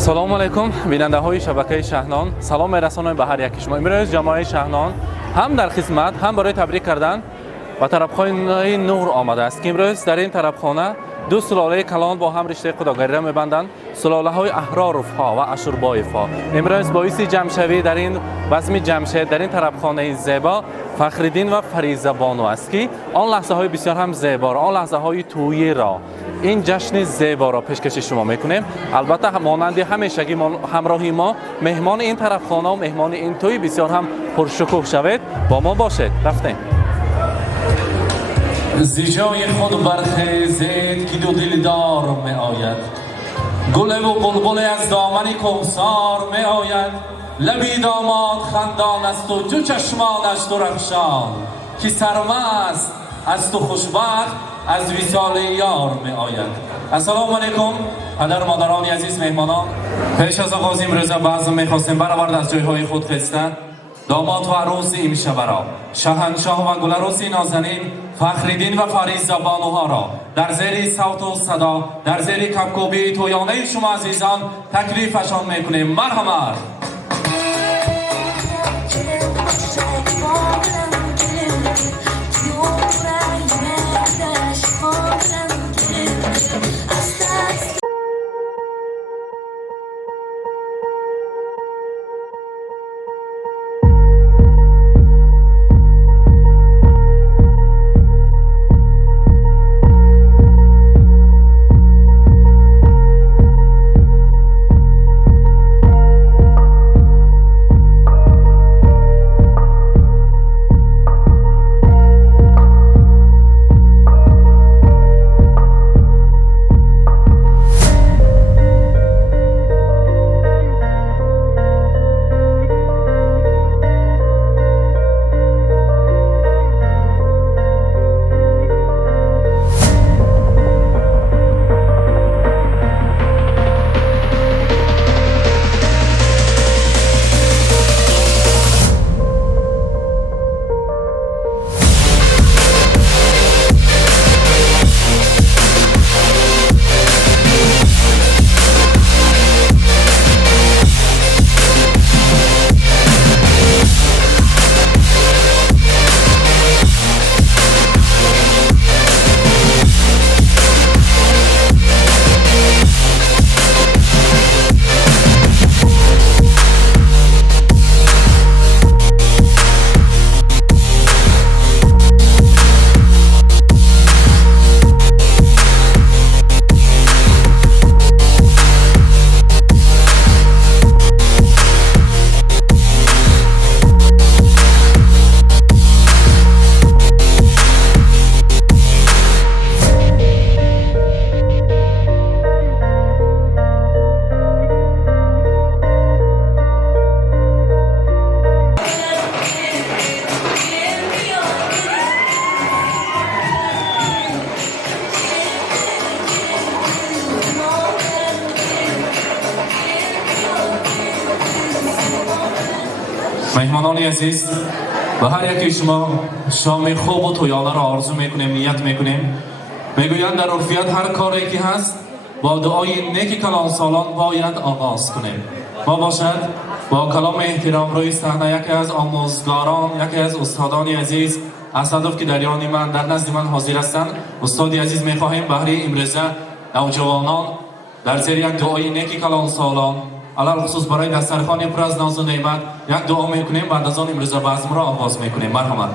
السلام علیکم بیننده های شبکه شهنان، سلام میرسانم به هر یک شما. امروز جامعه شهنان هم در خدمت هم برای تبریک کردن و طربخانه نور آمده است که امروز در این طربخانه دو سلاله کلان با هم رشته خداگری را میبندند، سلاله های احرارفها و اشوربایفها. امروز باعث جمع شوی در این بزم جمشید در این طربخانه زیبا فخرالدین و فریضه بانو است که آن لحظه های بسیار هم زیبا را، آن لحظه های تویی را، این جشن زیبا را پیشکش شما میکنیم. البته مانند همیشگی همراهی ما مهمان این طربخانه و مهمان این توی بسیار هم پرشکوه شوید، با ما باشید. رفتیم زیجای خود برخیزید که دو دلدار می آید، گل و بلبل از دامن کوثر می آید. لبی داماد خندان است و جو چشمانش درخشان، که سرمست است و خوشبخت از وصال یار می آید. السلام علیکم پدر مادران عزیز، مهمانان. پیش از آغاز امروز بعضی میخواستیم برآورد از جایهای خود خسته داماد و عروس امشب را، شاهنشاه و گلعروس نازنین فخرالدین و فریضه بانوها را در زیر صوت و صدا، در زیر کبکوبی تویانه شما عزیزان تکلیفشان میکنیم. مرحمت. مهمانان عزیز، و هر یکی شما شام خوب و تویانه را آرزو میکنیم، نیت میکنیم. میگویند در عرفیت هر کاری که هست با دعای نیک کلان سالان باید آغاز کنیم. ما باشد با کلام احترام روی صحنه یکی از آموزگاران، یکی از استادان عزیز اسدف که در یان من در نزد من حاضر هستند، استاد عزیز میخواهیم بهره امروزه نوجوانان در زیر یک دعای نیک کلان سالان علال خصوص برای دسترخوان پر از ناز و نعمت یک دعا میکنیم. بعد از آن امروز بزم را آغاز میکنیم. مرحمت.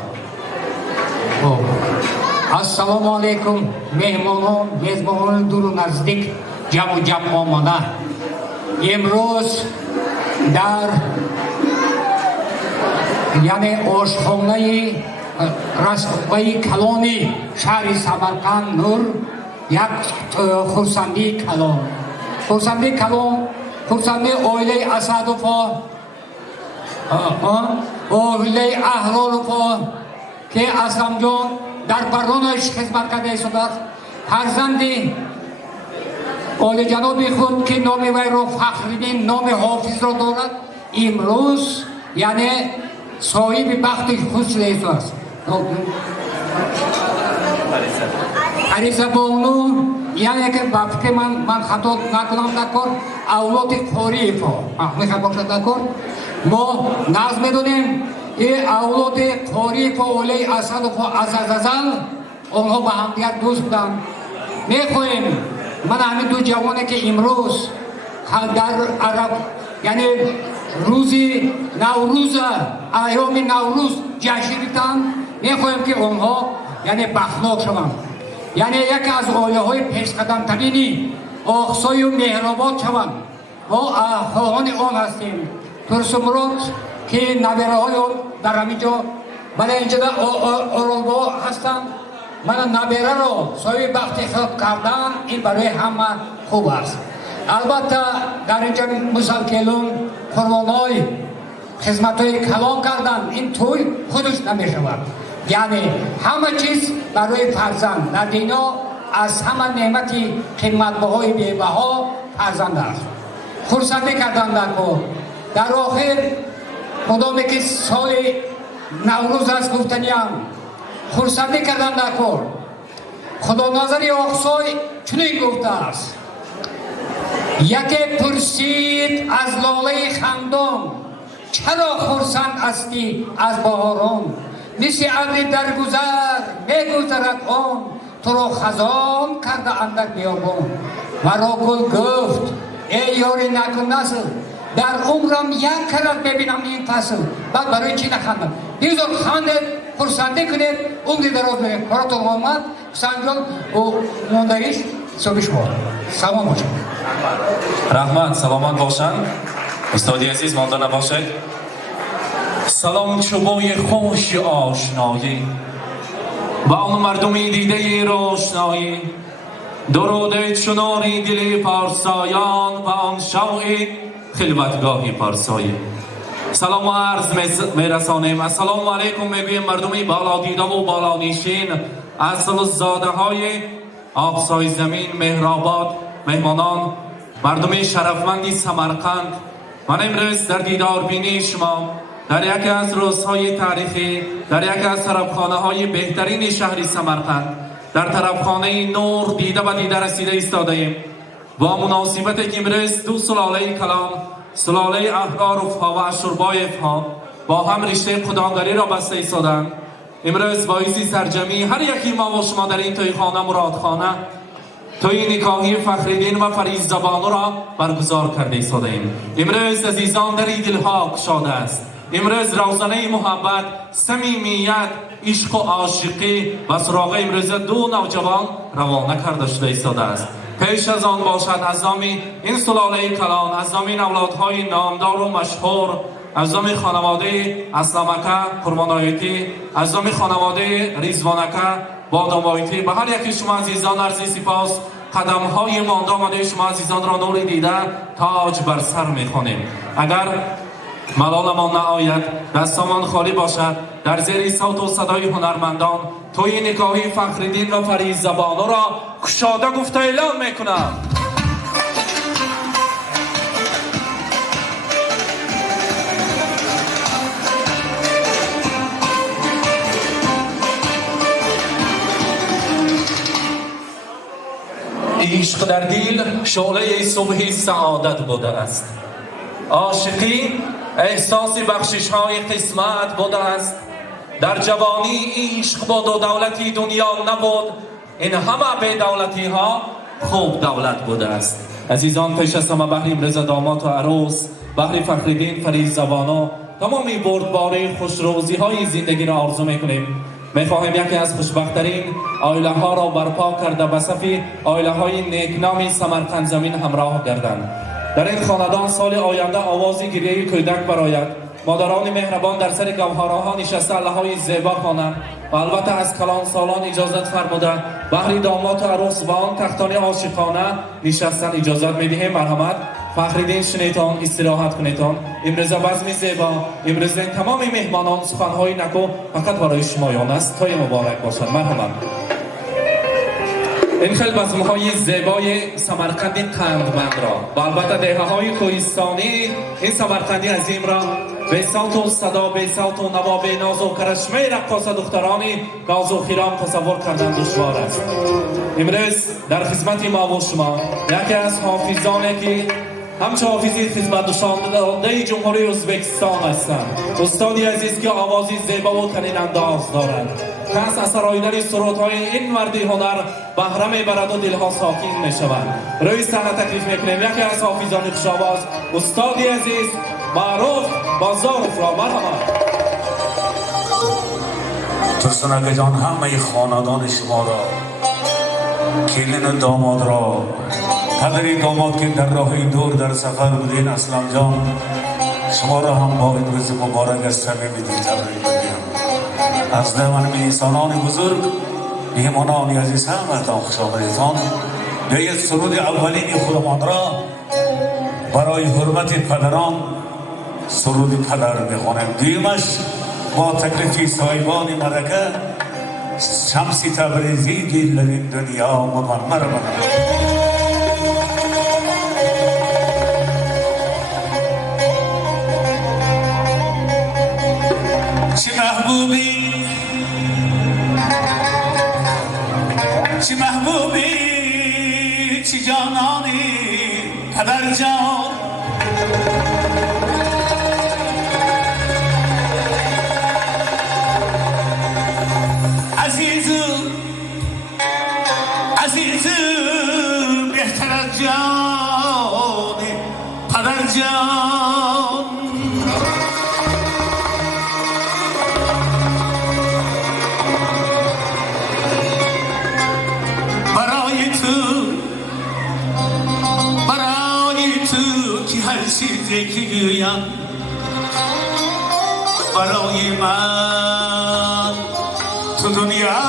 السلام علیکم مهمانان، میزبانان دور و نزدیک، جمع آمده. امروز در یعنی آشخانه رستگاه کلانی شهر سمرقند نور یک خرسندی کلان، خرسندی اویله اسدوفا، اویله احرارفا که اسلام جان در برانش خدمت کرده شده است. فرزندی اولی جناب خود که نام وی را فخرالدین، نام حافظ را دارد، امروز یعنی صاحب بخت حسن است. فریضه بانو یعنی که با فکر من خطا نکنم نکن اولاد قریفا میخوام باشد نکن ما نظم میدونیم این اولاد قریفا اولی اسد و از ازل اونها با هم دیگر دوست بودن میخواهیم من همین دو جوانه که امروز در عرب یعنی روزی نوروز ایام نوروز جشن می‌گیرن میخواهیم که اونها یعنی بخلاق شوند یعنی یکی از آیه های پیش قدم ترینی آقسای و مهربان شوند ما خواهان آن هستیم ترسمرات که نبره های در همینجا من اینجا آرالبا هستم من نبره رو سایه بخت خلق کردن این برای همه خوب است البته در اینجا مسلکلون قربانای خدمت های کلام کردن این توی خودش نمی شود یعنی همه چیز برای فرزند در دنیا از همه نعمتی قیمت‌بهای بی‌بها فرزند است خرسندی کردن در آخر مدامی که سال نوروز است گفتنیم خرسندی کردن نکن خدا ناظری آقسای چنین گفته است یکی پرسید از لاله خندان چرا خرسند هستی از بهاران مثل ابری در گذر میگذرد آن تو را خزان کرده اندر بیابان مرا گل گفت ای یاری نکن نسل در عمرم یک کرد ببینم این فصل بعد برای چی نخندم بیزار خندید خرسندی کنید عمری دراز بگید کارتون آمد سنجان و موندهیش صبح شما سلام باشد رحمت سلامت باشند استادی عزیز مانده نباشد سلام چوبای خوش آشنایی و آن مردمی دیده روشنایی درود چناری دل پارسایان و آن شوق خلوتگاهی پارسایی سلام و عرض میرسانیم السلام علیکم میگویم مردمی بالا دیده و بالا نشین اصل زاده های آبسای زمین مهرآباد مهمانان مردمی شرفمندی سمرقند من امروز در دیدار بینی شما در یکی از روزهای تاریخی در یکی از طرفخانه های بهترین شهری سمرقند در طرفخانه نور دیده و دیده رسیده ایستاده ایم با مناسبت که امروز دو سلاله کلام سلاله احرار و اشربایف ها با هم رشته خداوندی را بسته ایستادند امروز باعث سرجمی هر یکی ما و شما در این تویخانه مرادخانه توی نکاحی فخرالدین و فریض زبانو را برگزار کرده ایستاده ایم امروز عزیزان در دلها گشاده است امروز روزانه محبت صمیمیت عشق و عاشقی و سراغ امروز دو نوجوان روانه کرده شده ایستاده است پیش از آن باشد از نام این سلاله کلان از نام این اولادهای نامدار و مشهور از نام خانواده اسلامکه قربانایتی از نام خانواده ریزوانکه بادامایتی به هر یکی شما عزیزان عرض سپاس قدم های مانده آمده شما عزیزان را نور دیده تاج بر سر میخوانیم اگر ملالمان نآید دستمان خالی باشد در زیر صوت و صدای هنرمندان توی نکاحی فخرالدین و فریض زبانو را کشاده گفته اعلام میکنم عشق در دل شعله صبح سعادت بوده است عاشقی احساس بخشش های قسمت بوده است در جوانی عشق بود و دولتی دنیا نبود این همه به دولتی ها خوب دولت بوده است عزیزان پیش از همه بحر امروز داماد و عروس بحر فخرالدین فریض زبانو تمامی بردباری خوشروزی های زندگی را آرزو میکنیم میخواهیم یکی از خوشبختترین آیله ها را برپا کرده به صف آیله های نیکنام سمرقند زمین همراه گردند در این خاندان سال آینده آوازی گریه کودک براید مادران مهربان در سر گوهرها نشسته الله‌های زیبا خوانند و البته از کلان سالان اجازت فرموده بهر داماد و عروس و آن تختان عاشقانه نشستن اجازت میدهیم مرحمت فخرالدین شنیتان استراحت کنیتان امروز بزم زیبا امروز این تمام مهمانان سخنهای نکو فقط برای شمایان است تا مبارک باشد مرحمت این خیلی بزم‌های زیبای سمرقند قندمند را و البته دهه‌های کوهستانی این سمرقندی عظیم را به صوت و صدا، به صوت و نوا، به ناز و کرشمه رقاص دخترانی ناز و خیرام تصور کردن دشوار است. امروز در خدمت ما و شما یکی از حافظانی که همچه حافظی خدمت نشانده جمهوری ازبکستان هستند، استادی عزیز که آوازی زیبا و تنین انداز دارد، که از اثر آیدن سرودهای این مردی هنر بهره میبرد و دلها ساکن میشود. روی صحنه تکلیف میکنیم یکی از حافظان خوش‌آواز، استادی عزیز معروف بازارف را. مرحبا. ترسنک جان همه خاندان شما را، کلین داماد را، پدری داماد که در راه دور در سفر بودین، اسلام جان شما را هم با این روز مبارک از صمیم دل تبریک میگویم. از من به انسانان بزرگ میهمانان عزیز همتان خوش آمدیدتان. بیایید سرود اولین خودمان را برای حرمت پدران سرود پدر میخوانیم. دیمش با تکلیفی صاحبان ملکه شمسی تبریزی دل در این دنیا مرحبا. چه محبوبی چه محبوبی چه جانانی پدر جان، عزیزم بهتر از جان پدر جان. برای تو که هر چیزی که گویم برای من تو دنیا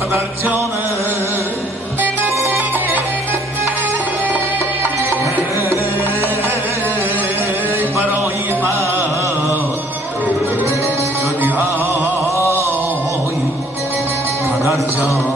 پدر جانه. برای من دنیای پدر جان.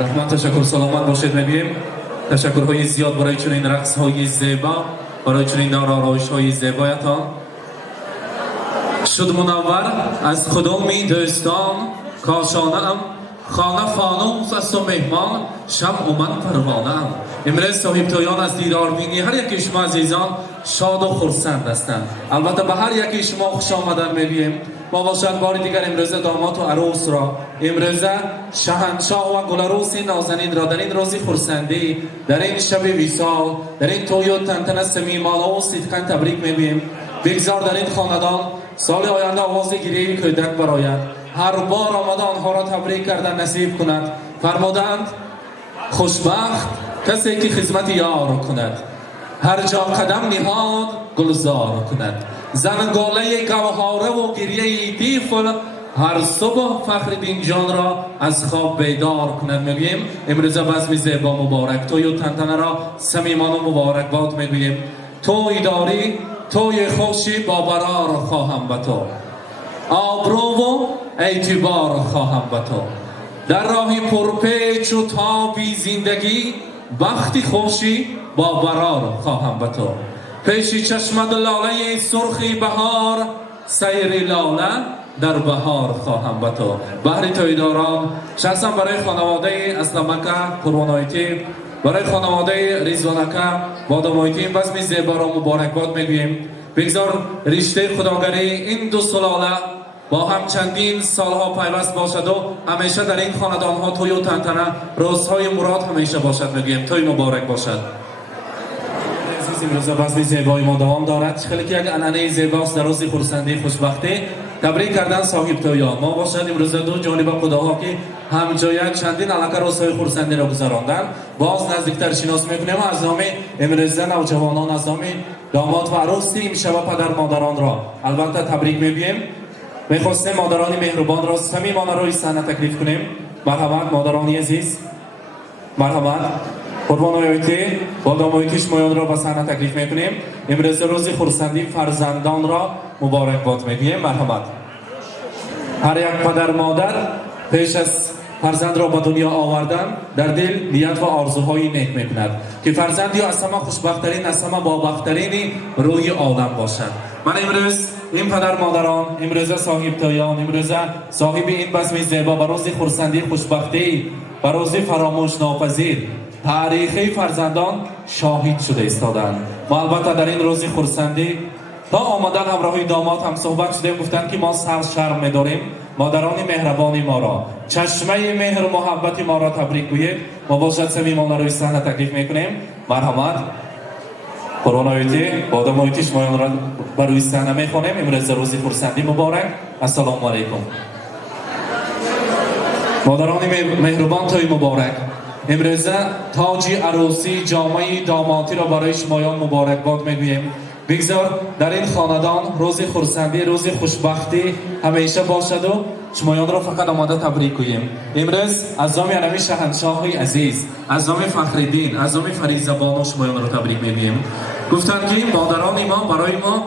رحمت تشکر سلامت باشید میگیم. تشکرهای زیاد برای چنین رقص‌های زیبا، برای چنین آرایش‌های زیبایتان. شد منور از خدومی دوستان کاشانه‌ام، خانه فانوس است و مهمان شمع و من پروانه‌ام. امروز صاحب تویان از دیدار بینی هر یکی شما عزیزان شاد و خرسند هستند. البته به هر یکی شما خوش آمدن میگیم. ما باشد بار دیگر امروز داماد و عروس را، امروز شاهنشاه و گلعروس نازنین را در این روزی خرسندی، در این شب وصال، در این توی و تنتن صمیمانه و صدقاً تبریک میگیم. بگذار در این خاندان سال آینده آواز گریه کودک براید، هر بار آمده آنها را تبریک کردن نصیب کند. فرمودند خوشبخت کسی که خدمت یار کند، هر جا قدم نهاد گلزار کند. زن گاله گوهاره و گریه دیفل هر صبح فخرالدین جان را از خواب بیدار کند. میگوییم امروز بزم زیبا مبارک، توی و تنتنه را صمیمانه مبارکباد میگوییم. توی داری توی خوشی با برار خواهم به تو، آبرو و اعتبار خواهم به تو. در راهی پرپیچ و تابی زندگی، بختی خوشی با برار خواهم به تو. پیشی چشمت لاله سرخی بهار، سیر لاله در بهار خواهم به تو. بحر تویداران شخصا برای خانواده اسلامکه قربانایتی، برای خانواده ریزوانکه بادامایتی بزم زیبا را مبارکباد میگوییم. بگذار رشته خداگری این دو سلاله با هم چندین سالها پیوست باشد و همیشه در این خاندان ها توی و تنتنه روزهای مراد همیشه باشد میگوییم. توی مبارک باشد. امروز بزم زیبای ما دوام دارد. خیلی که یک انانه زیباست در روز خرسندی خوشبختی تبریک کردن صاحب تویان ما باشد. امروز دو جانب خداها که همجایه چندین علاقه روزهای خرسندی را گذراندن باز نزدیکتر شناس میکنیم. از نام امروز نوجوانان، از نام داماد و عروسی امشب پدر مادران را البته تبریک میگوییم. میخواستیم مادران مهربان را صمیمانه روی صحنه تکلیف کنیم. مرحمت مادران عزیز، مرحمت قربان آیتی با دامایتی شمایان را به صحنه تکلیف میکنیم. امروز روز خرسندی فرزندان را مبارکباد میگوییم. مرحمت. هر یک پدر مادر پیش از فرزند را به دنیا آوردن در دل نیت و آرزوهای نیک میکند که فرزند یا از همه خوشبختترین، از همه بابخترین روی عالم باشد. من امروز این پدر مادران، امروز صاحب تویان، امروز صاحب این بزم زیبا به روز خرسندی خوشبختی، به روز فراموش ناپذیر تاریخی فرزندان شاهد شده ایستادند. ما البته در این روز خرسندی تا آمدن همراه داماد هم صحبت شده، گفتند که ما سر شرم می‌داریم. مادران مهربانی ما را، چشمه مهر و محبت ما را تبریک گویید. ما باشد صمیمانه روی صحنه تکلیف میکنیم. مرحمت. قرآن آیتی با دامایتی شمایان را بر روی صحنه میخوانیم. امروز روز خرسندی مبارک. السلام علیکم. مادران مهربان توی مبارک. امروز تاج عروسی جامعه دامادی را برای شمایان مبارکباد میگوییم. بگذار در این خاندان روز خرسندی، روز خوشبختی همیشه باشد و شمایان را فقط آماده تبریک گوییم. امروز از نام علمی شاهنشاه عزیز، از نام فخرالدین، از نام فریزبان شمایان را تبریک میگوییم. گفتند که مادران ما برای ما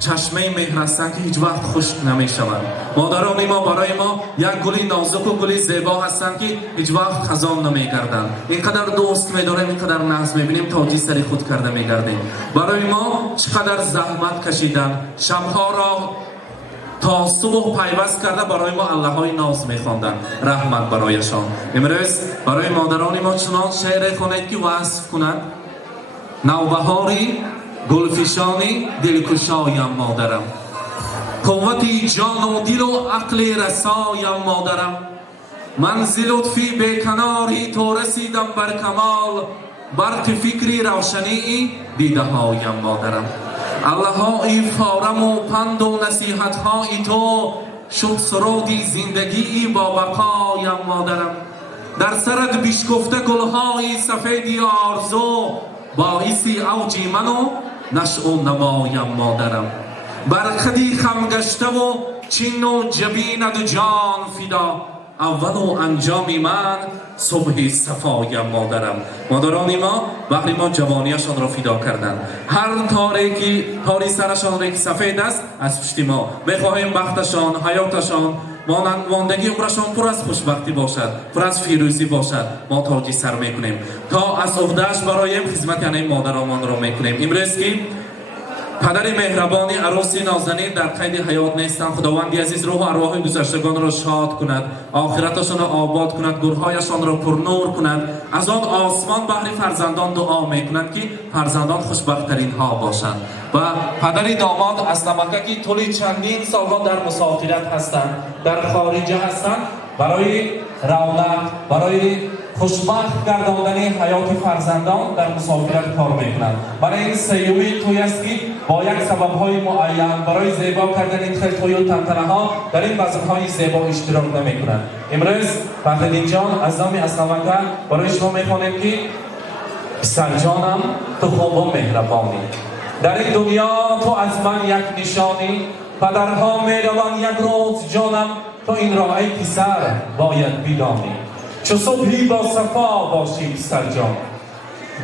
چشمه مهر هستند که هیچ وقت خشک نمیشوند. مادران ما برای ما یک گلی نازک و گلی زیبا هستند که هیچ وقت خزان نمیگردند. اینقدر دوست می‌داریم، اینقدر ناز می‌بینیم تاجی سری خود کرده میگردیم. برای ما چقدر زحمت کشیدن، شب‌ها را تا صبح پیوست کرده برای ما الله‌های ناز می‌خواندن. رحمت برایشان. امروز برای مادران ما چنان شعر خوانید که وصف کنند. نوبهاری گلفشانی دلکشایم مادرم، قوتی جان و دل و عقل رسایم مادرم. منزل لطفی بیکناری تو رسیدم بر کمال، برق فکری روشنی دیده هایم مادرم. الله‌های فارم و پند و نصیحت های تو شد سرودی زندگی با بقایم مادرم. در سرت بشکفته گلهای سفیدی آرزو، باعثی اوجی من و نشء و نمایم مادرم. بر خدی خم گشته و چین و جبینت جان فدا، اول و انجام من صبح صفایم مادرم. مادران ما بهر ما جوانیشان را فدا کردند. هر تاری سرشان را که سفید است از پشت ما میخواهیم بختشان، حیاتشان ماندگی عمرشان پر از خوشبختی باشد، پر از فیروزی باشد. ما تاج سر میکنیم تا از عهده‌اش برایم خدمت یعنی مادرمان را میکنیم. امروز که پدر مهربانی عروسی نازنین در قید حیات نیستند، خداوند عزیز روح و ارواح گذشتگان را شاد کند، آخرتشان را آباد کند، گورهایشان را پرنور کند. از آن آسمان بهر فرزندان دعا میکنند که فرزندان خوشبخت‌ترین ها باشند. و پدر داماد از نمکه که طول چندین سالها در مسافرت هستند، در خارجه هستند، برای رونق، برای خوشبخت گرداندن حیات فرزندان در مسافرت کار میکنند. برای این سیومی توی است که با یک سبب‌های معین برای زیبا کردن این خلط‌های و تنتنه‌ها در این بزم‌های زیبا اشتراک نمیکنند. امروز فخرالدین جان از نام اسلامک برای شما میخوانیم که سرجانم تو خوب و مهربانی، در این دنیا تو از من یک نشانی، پدرها میروند یک روز جانم، تو این را ای پسر باید بدانی. چو صبحی با صفا باشی سرجان،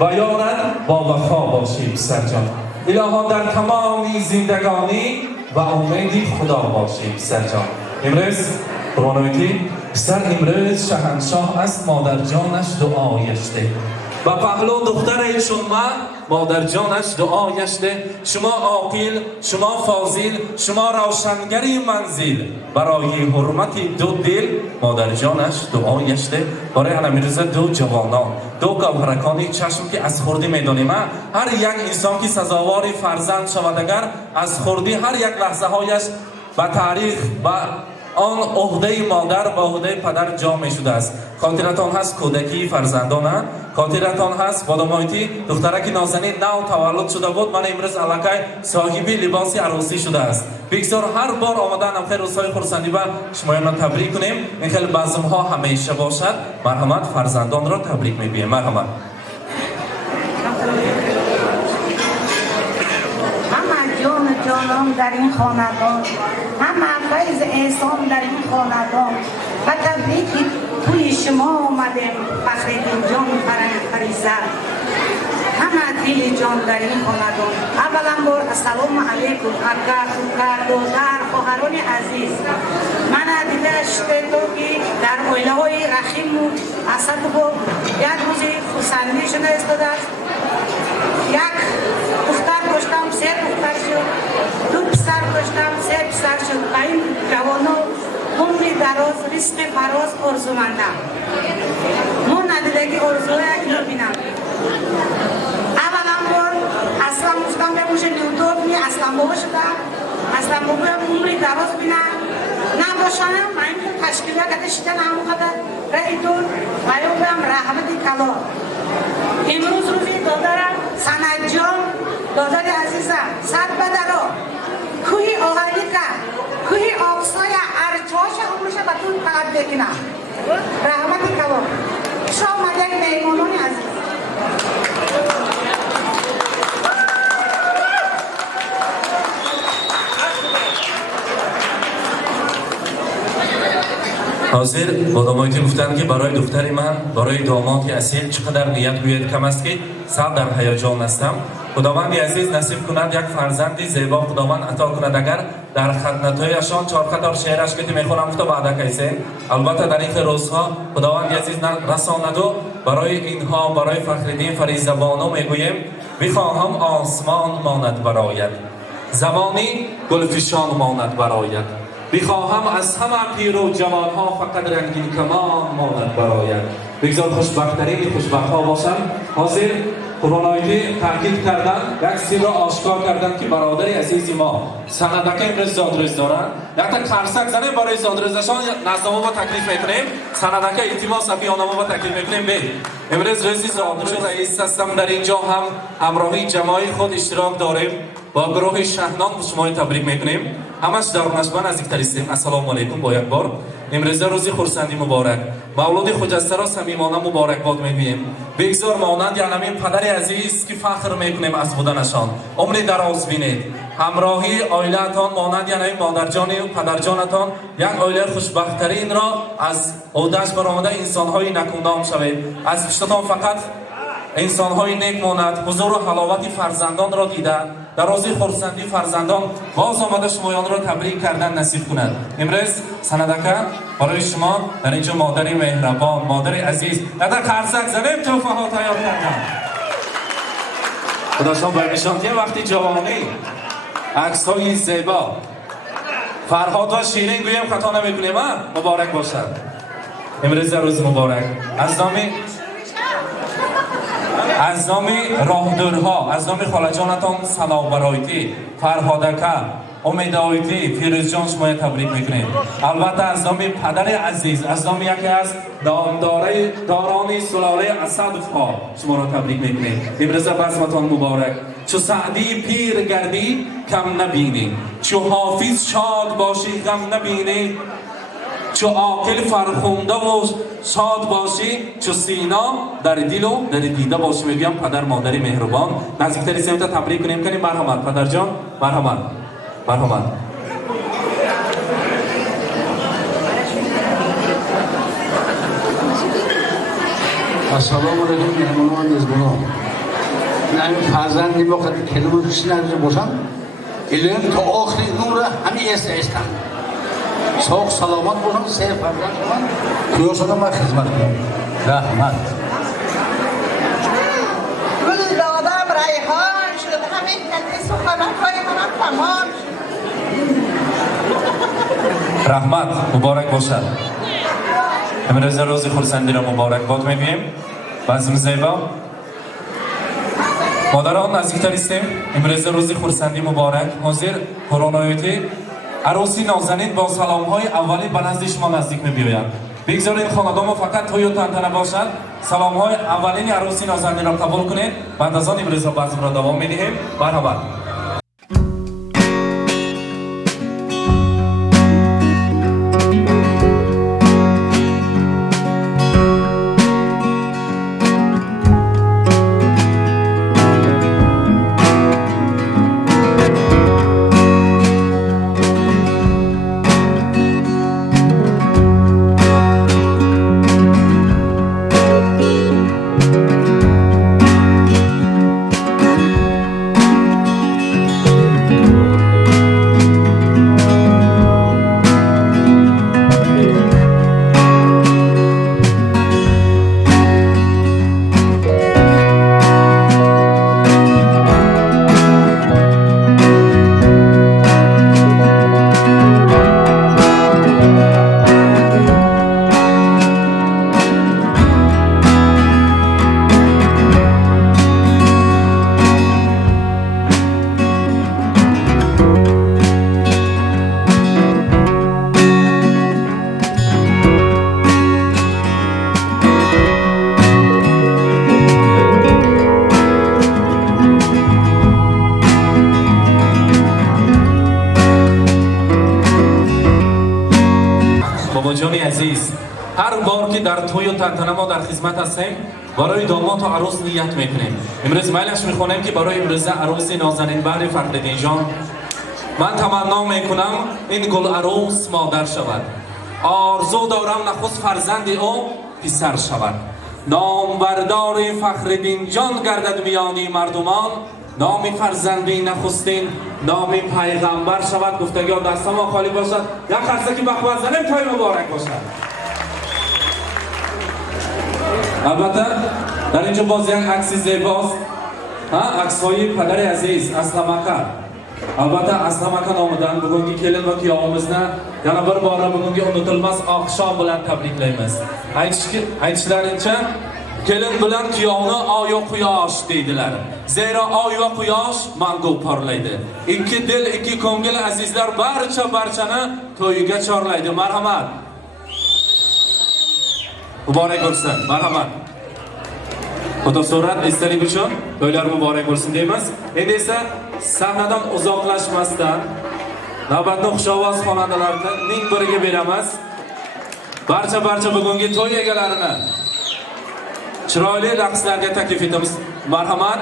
و یارد با وفا باشی سرجان. الها در تمام زندگانی و امیدی خدا باشی سرجان. امروز قرآنویتی سر امروز شهنشاه است، مادر جانش دعایش ده. و پهلو دختر چون من مادر جانش دعایش ده. شما عاقل، شما فاضل، شما روشنگری منزل، برای حرمت دو دل مادر جانش دعایش ده. برای هنمیرزه دو جوانان، دو گوهرکانی چشم که از خوردی میدانیم. هر یک انسان که سزاوار فرزند شود اگر از خوردی هر یک لحظه هایش به تاریخ و آن عهده مادر با عهده پدر جا می شده است. خاطرتان هست کودکی فرزندان، خاطرتان هست بادامایتی دخترک نازنین نو تولد شده بود. من امروز علاقه صاحب لباس عروسی شده است. بگذار هر بار آمدن خیر روزهای خرسندی و شمایان تبریک کنیم. این خیلی بزم ها همیشه باشد. مرحمت فرزندان را تبریک می بیم. مرحمت. جانم در این خاندان، همه فیض احسان در این خاندان و تبریک توی شما آمدیم فخرالدین جان فریضه، همه دل جان در این خاندان. اولا بار السلام علیکم اکا خوکا دختر خواهران عزیز. من دیده شده تو که در اویله های رخیم و اصد بود یک روزی خسندی شده استاده است. یک دختر داشتم، سه دختر شد، دو پسر داشتم، سه پسر شد. و این جوانا عمر دراز، رزق فراز آرزومندم. ما ندیدگی آرزوی اینو بینم. اولا بار اصلا گفتم بموشه نیوتوب می اصلا بابا شدم، اصلا بابا عمر دراز بینم. نباشانم من این تشکیله کده شده نمو کده رایدون و یو بیم رحمتی کلا. امروز روزی دادرم سند جان، دادر عزیزم صد بدرا کوهی آهنی که کوهی آقسای ارچاش عمرش بطون قد بکنم رحمتی کلا. شما مدک میمونونی عزیز. حاضر بادامایتی گفتند که برای دختر من، برای داماد اصیل چقدر نیت گوید کم است که سب در هیجان هستم. خداوند عزیز نصیب کند یک فرزندی زیبا خداوند عطا کند. اگر در خدمت‌هایشان چهار قطار شعرش که میخونم تو بعد کیسه البته در این روزها خداوند عزیز رساند و برای اینها برای فخرالدین فریضه بانو میگویم بخواهم آسمان ماند برایت، زمانی گلفشان ماند برایت. بخواهم از همه پیر و جوانها فقط رنگین کمان ماند برایت. بگذار خوشبخت‌ترین خوشبخت‌ها باشم. حاضر قرآن‌آیتی تاکید کردن، یک سر را آشکار کردن که برادر عزیز ما سندکه امروز زادروز دارن. یک تا کرسک زنه برای زادروزشان نظامه با تکلیف میکنیم. سندکه التماس بیانامه با تکلیف میکنیم. به امروز روزی زادروز رئیس هستم. در اینجا هم همراهی جماعی خود اشتراک داریم. با گروه شهنان شما تبریک میکنیم. همش در نشبان نزدیکتر هستیم. السلام علیکم با یک بار. امروز روزی خرسندی مبارک. مولود خجسته را صمیمانه مبارکباد میگوییم. بگذار مانند یعنی پدر عزیز که فخر میکنیم از بودنشان. عمر دراز بینید. همراهی عائله‌تان مانند یعنی مادرجان و پدرجانتان یک عائله خوشبخت‌ترین را از عهده‌اش برآمده انسان‌های نکوندام شوید. از پشتتان فقط انسان‌های نیک مانند حضور و حلاوت فرزندان را دیدن در روز خرسندی فرزندان باز آمده شمایان را تبریک کردن نصیب کند. امروز سندکه برای شما در اینجا مادر مهربان، مادر عزیز در قرصک زنیم توفه ها تیار کردن. خدا شما برنشاندی وقتی جوانی عکس های زیبا فرهاد و شیرین گویم خطا نمیکنیم. مبارک باشد امروز روز مبارک. از نام راهدورها، از نام خالجانتان سلام برایتی، فرهادکه، امید آیتی، فیروز جان شما تبریک میکنیم. البته از نام پدر عزیز، از نام یکی از داران سلاله اسدها شما را تبریک میکنیم. امروز بزمتان مبارک. چو سعدی پیر گردی کم نبینی، چو حافظ شاد باشی غم نبینی، چو عاقل فرخنده و شاد باشی، چو سینا در دل و در دیده باشی. میگویم پدر مادری مهربان نزدیکتر سمت تبریک کنیم. مرحمت پدر جان، مرحمت مرحمت. السلام علیکم مهمانان میزبانان. این فرزندی وقتی کلمه چیزی نداشته باشم علم تا آخری عمر همین استم ساق سلامت باشم. سه فرزند من توی شدم من خدمت کنم. رحمت گل دادم ریحان شد همین کسی سخنان‌های من تمام شد. رحمت مبارک باشد. امروز روز خرسندی را مبارک باد میگوییم. بزم زیبا مادران نزدیکتر استیم. امروز روز خرسندی مبارک. حاضر قرآنایتی عروسی نازنین با سلام های اولی به نزد شما نزدیک می‌آیند. بگذارید خانواده ما فقط توی و تنتنه باشد. سلام های اولین عروسی نازنین را قبول کنید. بعد از آن امروز بزم را دوام می‌دهیم. مرحبا. جان عزیز، هر بار که در توی و تنتنه ما در خدمت هستیم برای داماد و عروس نیت میکنیم. امروز میلش میخونیم که برای امروز عروس نازنین بهر فخرالدین جان من تمنا میکنم این گل عروس مادر شود. آرزو دارم نخست فرزند او پسر شود. نامبردار فخرالدین جان گردد میانی مردمان. نام فرزندی نخستین نام پیغمبر شود. گفتگی دست ما خالی باشد. یک خرسه که بخواه زنیم تای مبارک باشد. البته در اینجا باز یک عکس زیباست. عکس های پدر عزیز اسلمکه. البته اسلمکه نامدن بگونگی کلین و کیامز نه یعنی بر باره بگونگی اونوتلماس آخشام بلند تبریک لیمز. aytishlari اینچه kelin bilan kuyovni oy va quyosh deydilar. Zero oy va quyosh mangu porlaydi. Ikki dil, ikki ko'ngil azizlar barchani to'yiga chorlaydi. Marhamat. Muborak bo'lsin. Marhamat. Fotosurat esdalik uchun to'ylar muborak bo'lsin deymiz. Endi esa sahnadan uzoqlashmasdan navbatni xushovoz xonandalarning biriga beramiz. Barcha bugungi to'y egalarini chiroyli raqslarga taklif etamiz. Marhamat.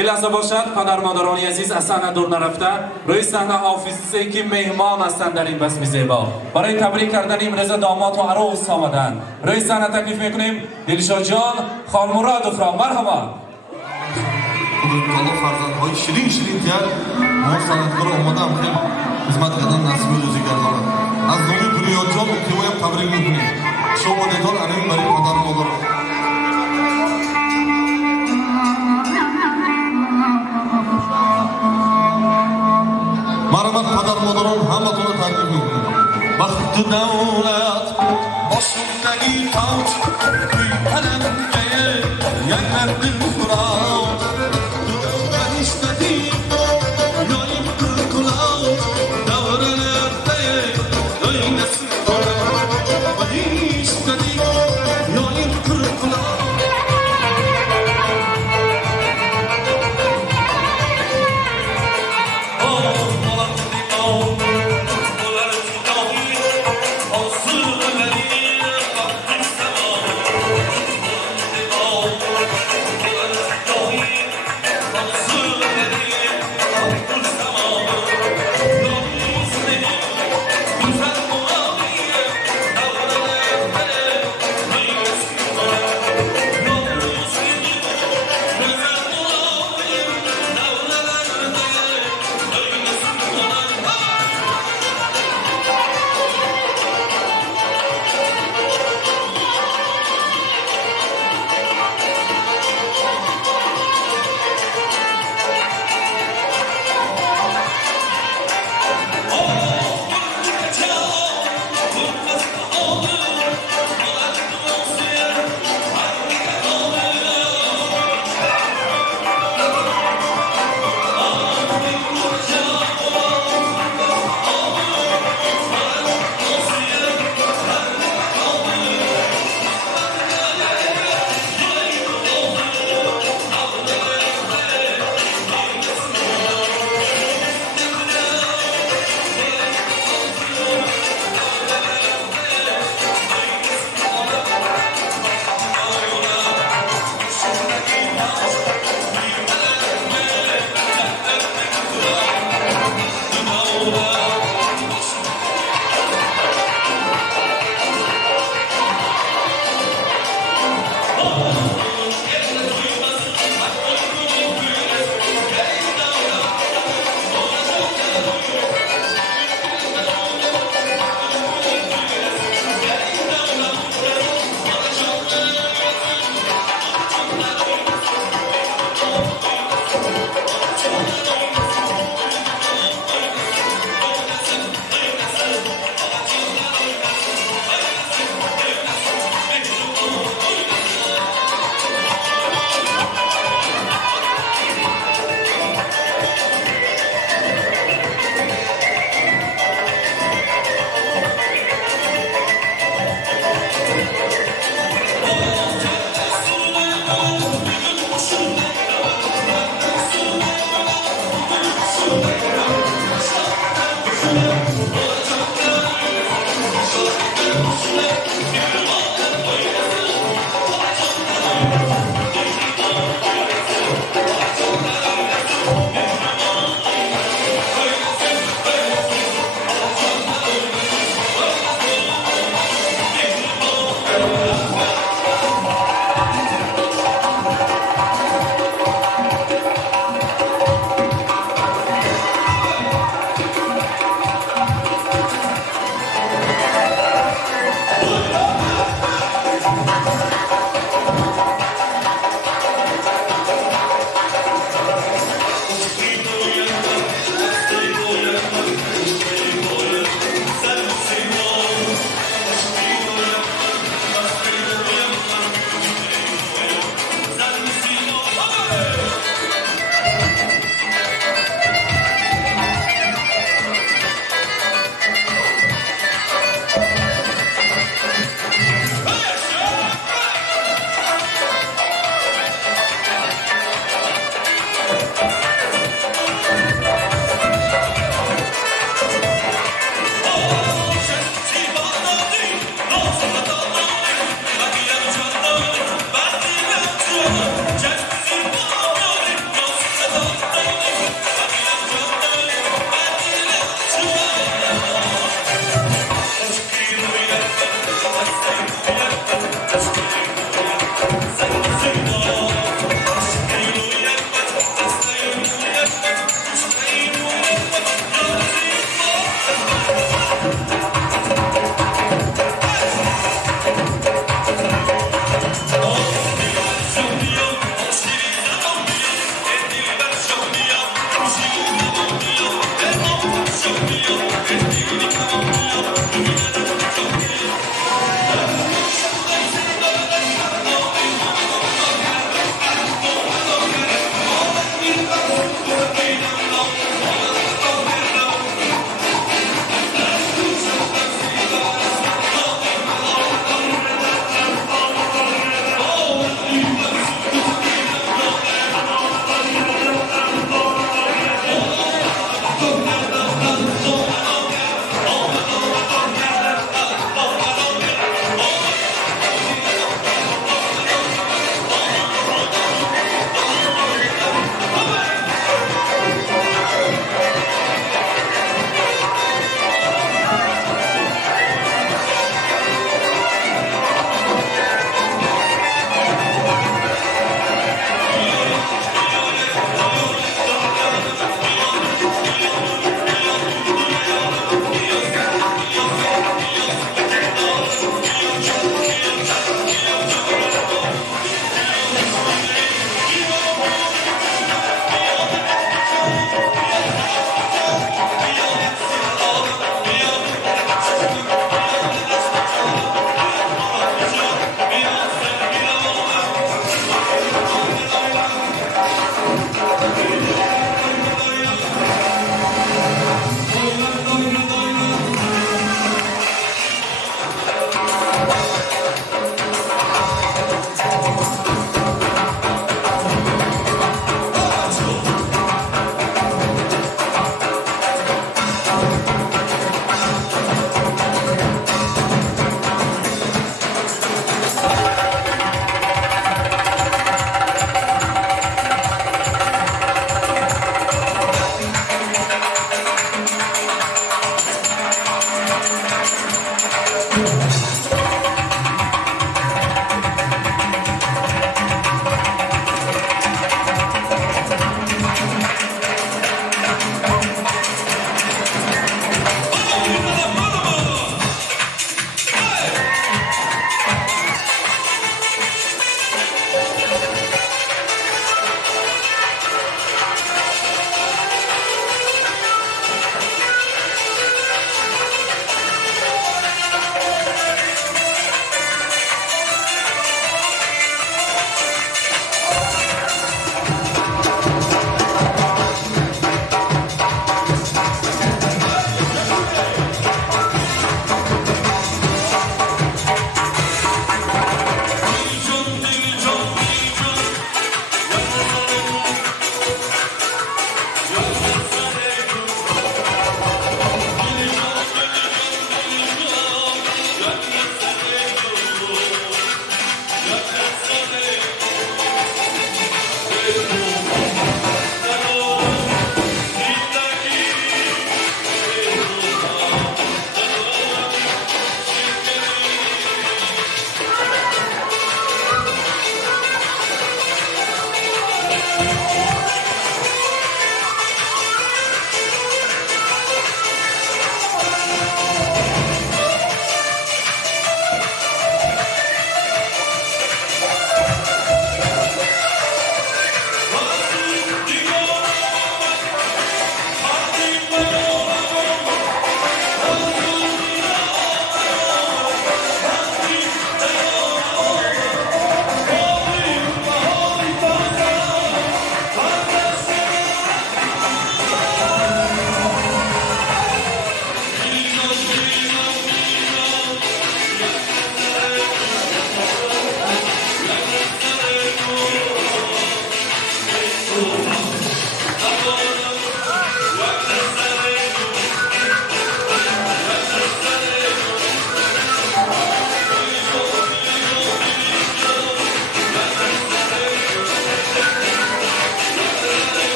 İlhasa boshad پدر مادران عزیز از صحنه دور نرفته. روی صحنه حافظی که مهمان هستند در این بزم زیبا برای تبریک کردن امروز داماد و عروس آمدن. روی صحنه تکلیف میکنیم دلشاد جان خانمرادوف را. مرحبا. بزرگواران فرزندهای شیرین تر ما صنعتکار آماده هم خیلی خدمت کردن نصیب روزی گردانند. از نامی بنیاد جان که باید تبریک میکنیم. شما دیدار علیم برای پدر مادر. مرحمت پدر مادران همتون رو تبریک میکنیم. وقت دولت باشندگی تاج توی پلنگه یک مرد خوراد دور ایستادی یا این کلکلاد دور نرده ای نسل کنم و ایستادی یا این کلکلاد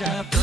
عجب